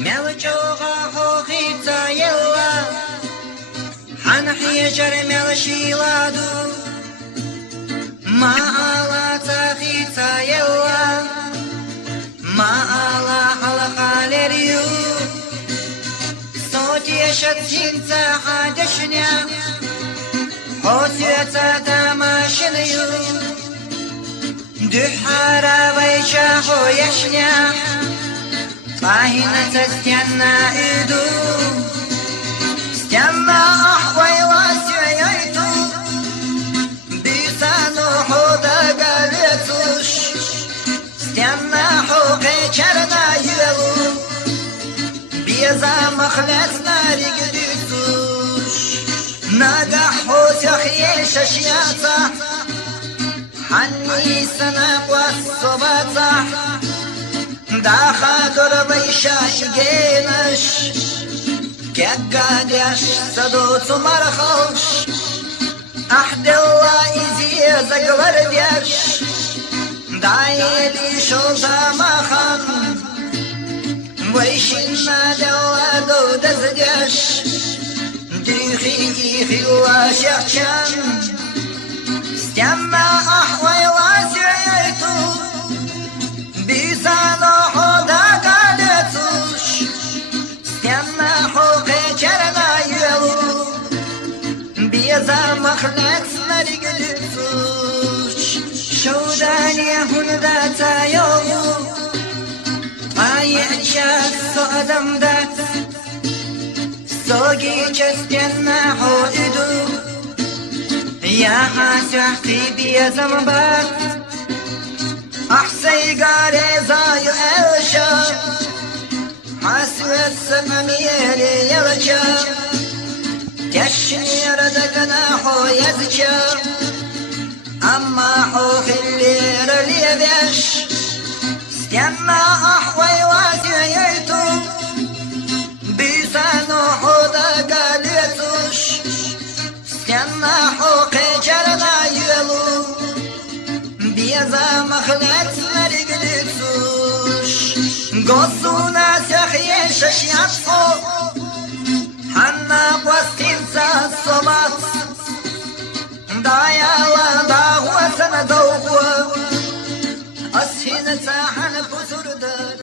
ملجوغا خوخي تايلا حنحي جرمل شيلادو ما على تاخي تايلا ما على حلقة لريو صوتي شتين تحدشنا حوثية تماشنيو دحارة ويشاحو يشنا طاهنة استنى إدو استنى أحوي واسعيتو بيسانو حودا قالتوش استنى حوقي كرنا يلو بيزا مخلصنا رجلتوش ناقح حوثي ششياتا حني سنق والصباتا دا خاطر بيشاش جينش كقادش صدوت مرخوش أحد الله إزي زقور بيش دايلي شوطا مخن ويشنا دوادو دزجش ديخي واشيخشن استمع أحوي واسعيتو بيسانو حودا قادتوش استمع حوقي كرنا يلو بيزا مخلص مرقلتوش شوداني هندا تايو آي شاك صادم دات سوقي كستنا حوئدو يا حاسحتي بيزم بات أحسي قاري زايو ألشا حاسوة سمميلي يلشا تشني ردقنا حو يزشا أما حو خلير ليبش استمع أحوي واسعيتو بيسانو حودا قاليتوش استمع حوقي جرنا يلو بيزا مخلص مرقلتوش قصونا سخي ششيات فوق